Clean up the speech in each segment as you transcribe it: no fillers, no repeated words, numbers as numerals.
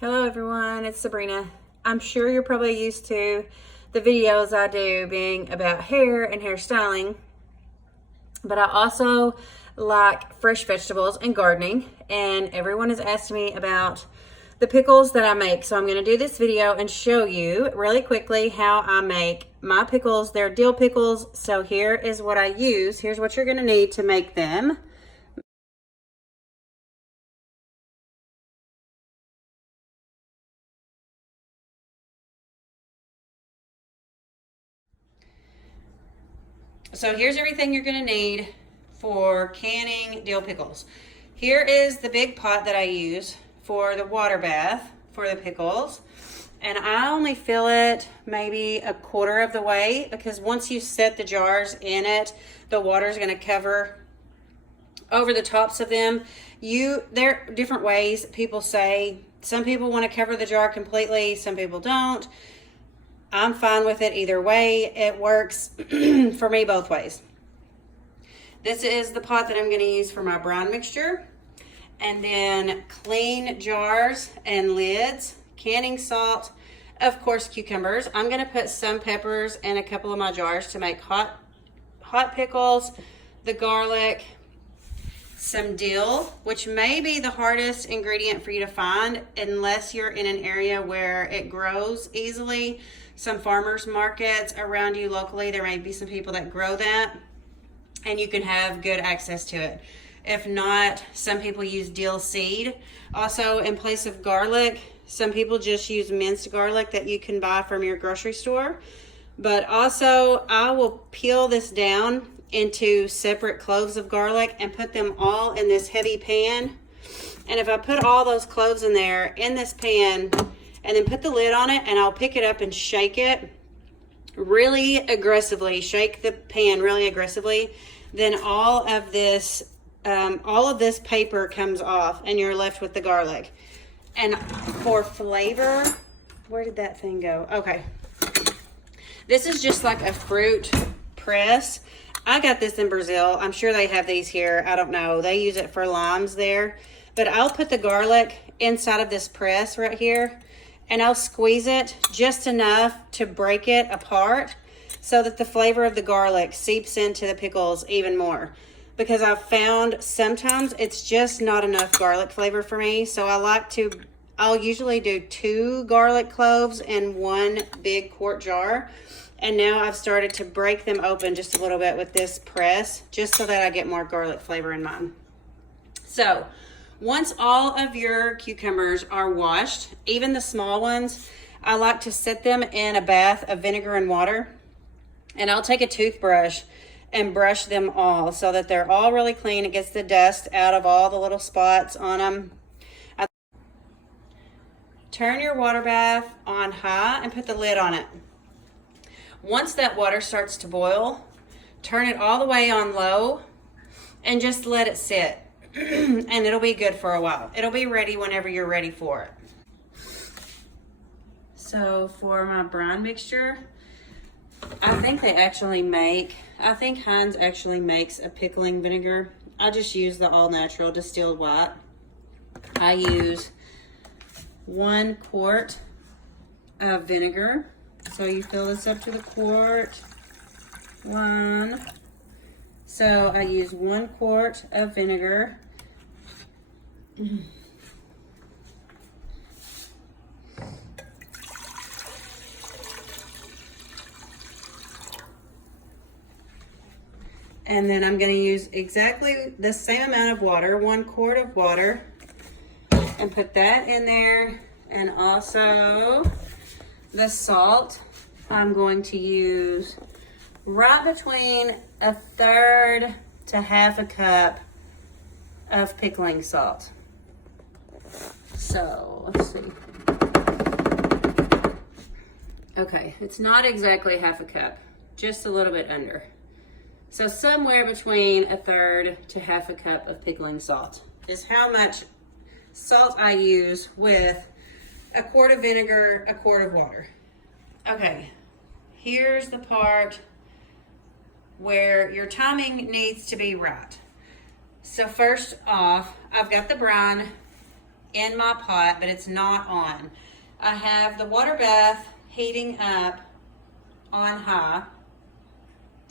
Hello everyone, it's Sabrina. I'm sure you're probably used to the videos I do being about hair and hairstyling, but I also like fresh vegetables and gardening, and everyone has asked me about the pickles that I make. So I'm going to do this video and show you really quickly how I make my pickles. They're dill pickles, so here is what I use. Here's what you're going to need to make them. So here's everything you're going to need for canning dill pickles. Here is the big pot that I use for the water bath for the pickles. And I only fill it maybe a quarter of the way, because once you set the jars in it, the water is going to cover over the tops of them. There are different ways people say. Some people want to cover the jar completely, some people don't. I'm fine with it either way. It works for me both ways. This is the pot that I'm going to use for my brine mixture. And then clean jars and lids, canning salt, of course cucumbers. I'm going to put some peppers in a couple of my jars to make hot pickles, the garlic, some dill, which may be the hardest ingredient for you to find unless you're in an area where it grows easily. Some farmers markets around you locally, there may be some people that grow that and you can have good access to it. If not, some people use dill seed. Also, in place of garlic, some people just use minced garlic that you can buy from your grocery store. But also, I will peel this down into separate cloves of garlic and put them all in this heavy pan. And if I put all those cloves in there in this pan and then put the lid on it, and I'll pick it up and shake it really aggressively, shake the pan really aggressively, then all of this paper comes off and you're left with the garlic. And for flavor, where did that thing go? Okay. This is just like a fruit press. I got this in Brazil. I'm sure they have these here. I don't know. They use it for limes there. But I'll put the garlic inside of this press right here, and I'll squeeze it just enough to break it apart so that the flavor of the garlic seeps into the pickles even more. Because I've found sometimes it's just not enough garlic flavor for me. So I'll usually do 2 garlic cloves in 1 big quart jar. And now I've started to break them open just a little bit with this press, just so that I get more garlic flavor in mine. So once all of your cucumbers are washed, even the small ones, I like to set them in a bath of vinegar and water. And I'll take a toothbrush and brush them all so that they're all really clean. It gets the dust out of all the little spots on them. Turn your water bath on high and put the lid on it. Once that water starts to boil, turn it all the way on low and just let it sit. And it'll be good for a while. It'll be ready whenever you're ready for it. So for my brine mixture, I think Heinz actually makes a pickling vinegar. I just use the all natural distilled white. I use 1 quart of vinegar. So you fill this up to the quart. 1. So I use 1 quart of vinegar. And then I'm going to use exactly the same amount of water, 1 quart of water, and put that in there. And also the salt, I'm going to use right between 1/3 to 1/2 cup of pickling salt. So let's see. Okay, it's not exactly 1/2 cup, just a little bit under. So somewhere between 1/3 to 1/2 cup of pickling salt is how much salt I use with 1 quart of vinegar, 1 quart of water. Okay, here's the part where your timing needs to be right. So first off, I've got the brine in my pot, but it's not on. I have the water bath heating up on high,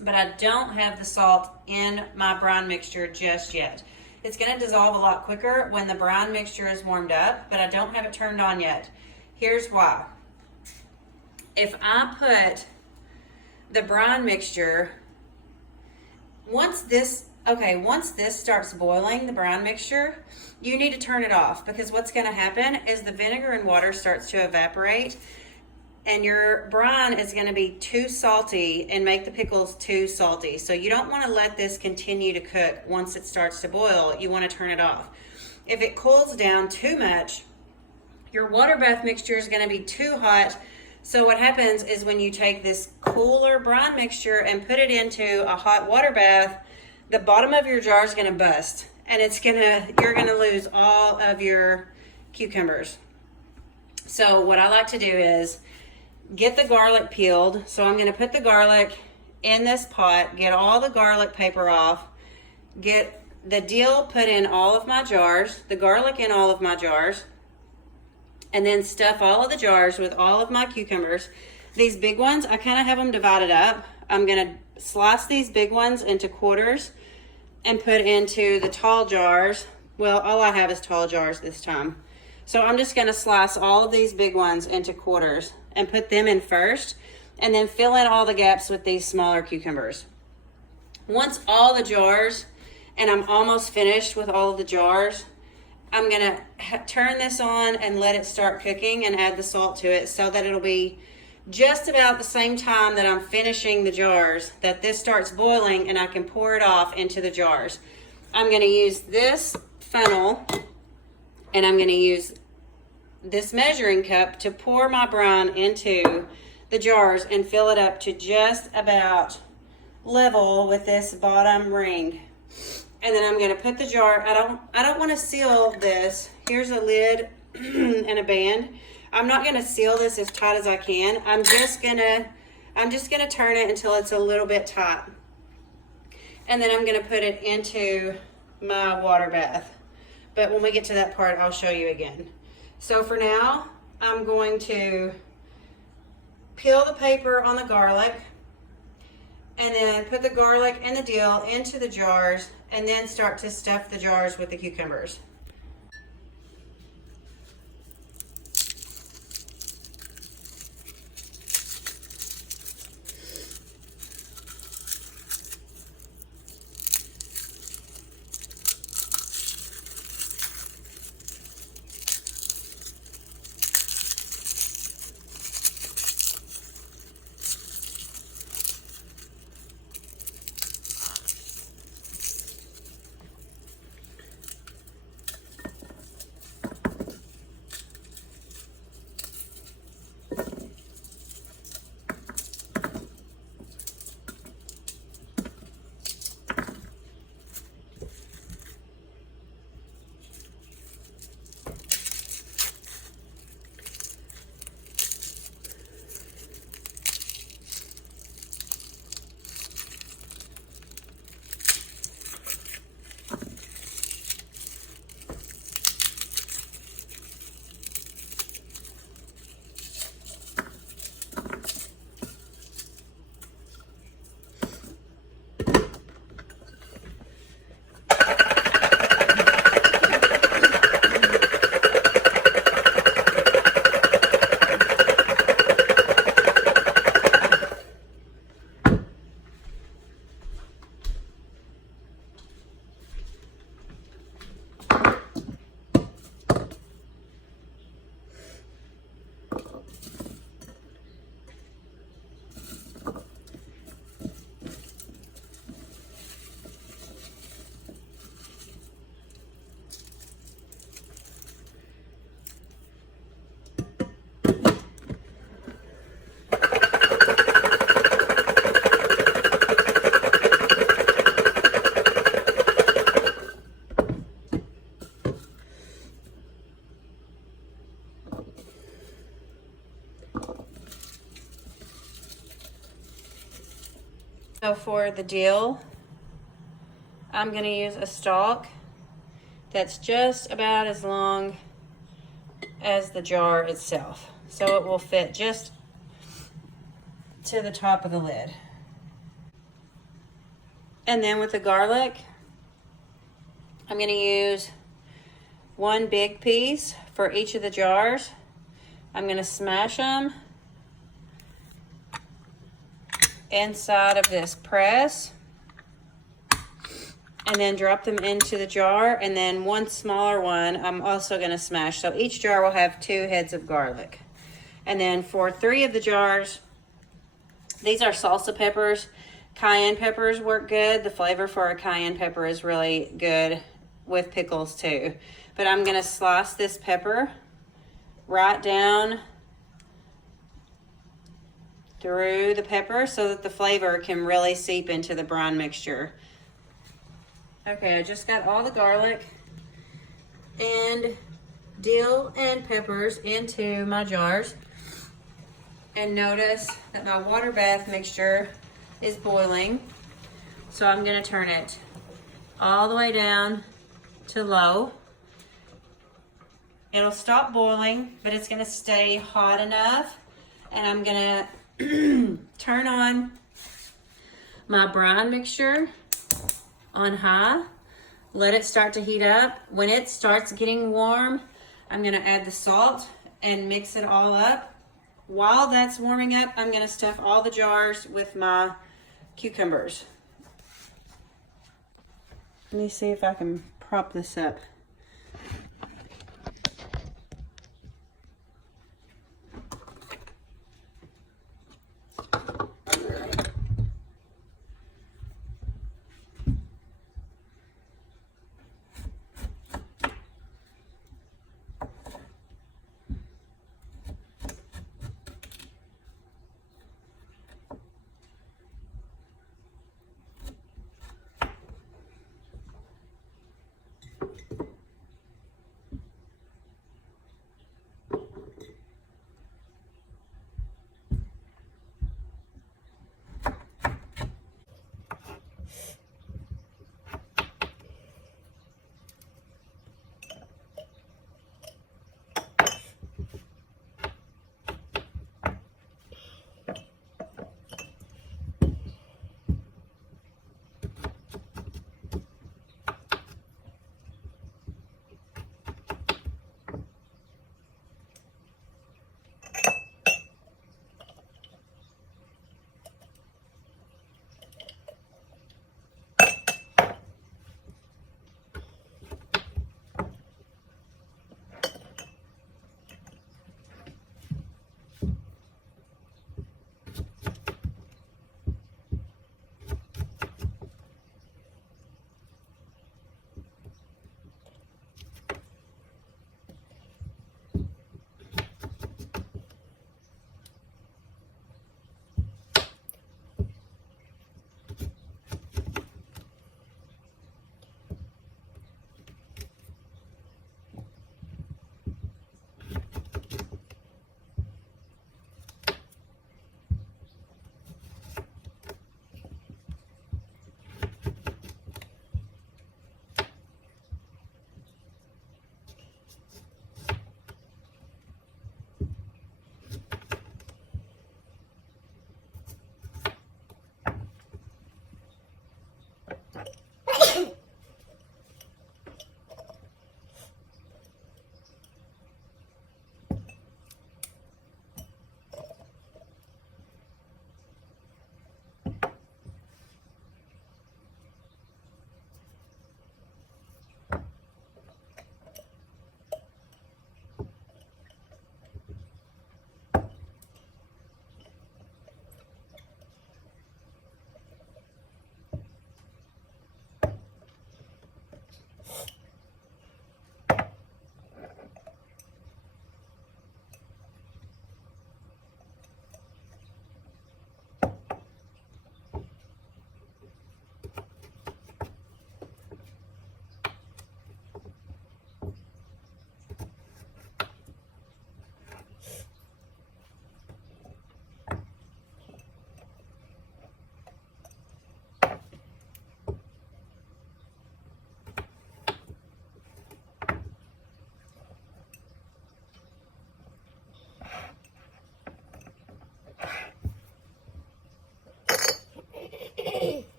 but I don't have the salt in my brine mixture just yet. It's going to dissolve a lot quicker when the brine mixture is warmed up, but I don't have it turned on yet. Here's why. If I put the brine mixture, once this starts boiling, the brine mixture, you need to turn it off, because what's going to happen is the vinegar and water starts to evaporate, and your brine is going to be too salty and make the pickles too salty. So you don't want to let this continue to cook. Once it starts to boil, you want to turn it off. If it cools down too much, your water bath mixture is going to be too hot. So what happens is when you take this cooler brine mixture and put it into a hot water bath, the bottom of your jar is going to bust, and you're going to lose all of your cucumbers. So what I like to do is get the garlic peeled. So I'm going to put the garlic in this pot, get all the garlic paper off, get the dill put in all of my jars, the garlic in all of my jars, and then stuff all of the jars with all of my cucumbers. These big ones, I kind of have them divided up. I'm going to slice these big ones into quarters and put into the tall jars. Well, all I have is tall jars this time. So I'm just going to slice all of these big ones into quarters and put them in first, and then fill in all the gaps with these smaller cucumbers. Once all the jars, and I'm almost finished with all of the jars, I'm going to turn this on and let it start cooking and add the salt to it, so that it'll be just about the same time that I'm finishing the jars that this starts boiling, and I can pour it off into the jars. I'm going to use this funnel, and I'm going to use this measuring cup to pour my brine into the jars and fill it up to just about level with this bottom ring. And then I'm going to put the jar, I don't want to seal this. Here's a lid and a band. I'm not going to seal this as tight as I can. I'm just going to turn it until it's a little bit tight. And then I'm going to put it into my water bath. But when we get to that part, I'll show you again. So for now, I'm going to peel the paper on the garlic, and then put the garlic and the dill into the jars, and then start to stuff the jars with the cucumbers. So for the dill, I'm going to use a stalk that's just about as long as the jar itself. So it will fit just to the top of the lid. And then with the garlic, I'm going to use one big piece for each of the jars. I'm going to smash them inside of this press and then drop them into the jar, and then one smaller one I'm also going to smash. So each jar will have 2 heads of garlic. And then for 3 of the jars, these are salsa peppers. Cayenne peppers work good. The flavor for a cayenne pepper is really good with pickles too. But I'm going to slice this pepper right down through the pepper so that the flavor can really seep into the brine mixture. Okay, I just got all the garlic and dill and peppers into my jars. And notice that my water bath mixture is boiling. So I'm going to turn it all the way down to low. It'll stop boiling, but it's going to stay hot enough. And I'm going to turn on my brine mixture on high. Let it start to heat up. When it starts getting warm, I'm going to add the salt and mix it all up. While that's warming up, I'm going to stuff all the jars with my cucumbers. Let me see if I can prop this up.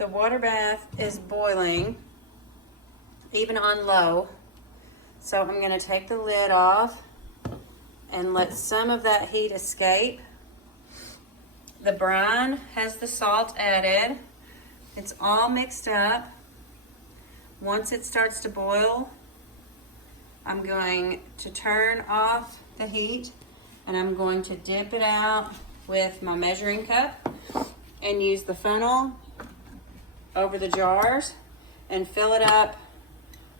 the water bath is boiling, even on low. So I'm gonna take the lid off and let some of that heat escape. The brine has the salt added. It's all mixed up. Once it starts to boil, I'm going to turn off the heat and I'm going to dip it out with my measuring cup and use the funnel over the jars and fill it up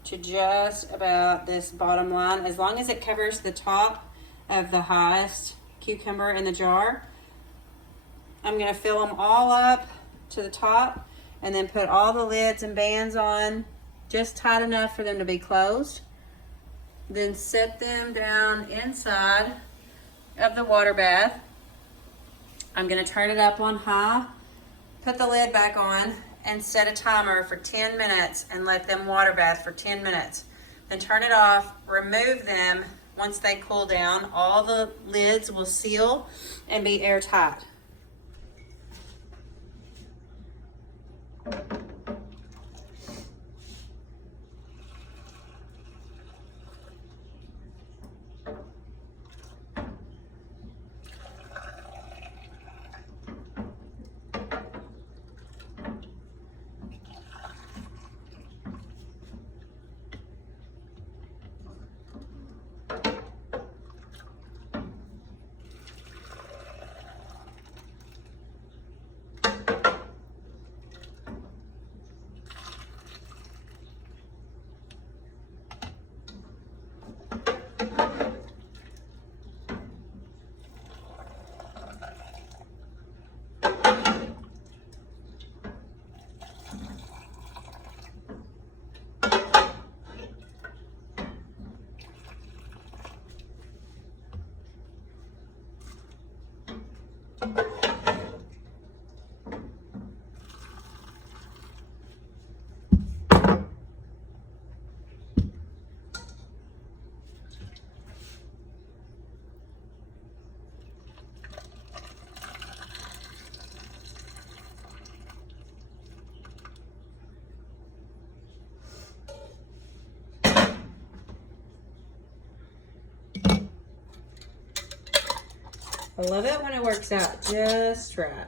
to just about this bottom line, as long as it covers the top of the highest cucumber in the jar. I'm going to fill them all up to the top and then put all the lids and bands on just tight enough for them to be closed. Then set them down inside of the water bath. I'm going to turn it up on high, put the lid back on, and set a timer for 10 minutes and let them water bath for 10 minutes. Then turn it off, remove them. Once they cool down, all the lids will seal and be airtight. I love it when it works out just right.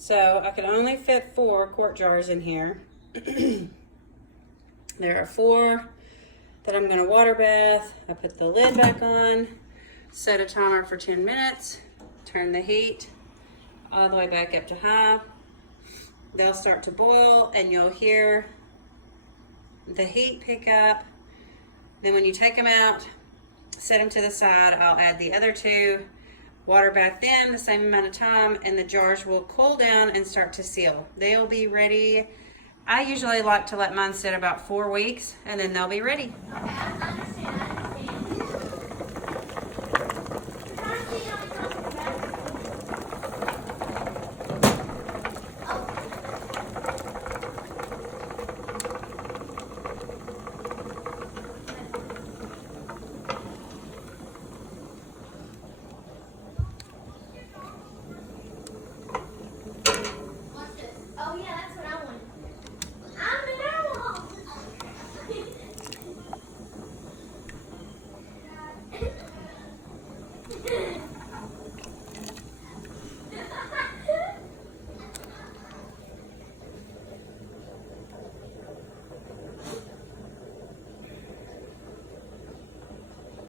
So I can only fit 4 quart jars in here. There are 4 that I'm gonna water bath. I put the lid back on, set a timer for 10 minutes, turn the heat all the way back up to high. They'll start to boil and you'll hear the heat pick up. Then when you take them out, set them to the side. I'll add the other two, water bath them the same amount of time, and the jars will cool down and start to seal. They'll be ready. I usually like to let mine sit about 4 weeks, and then they'll be ready.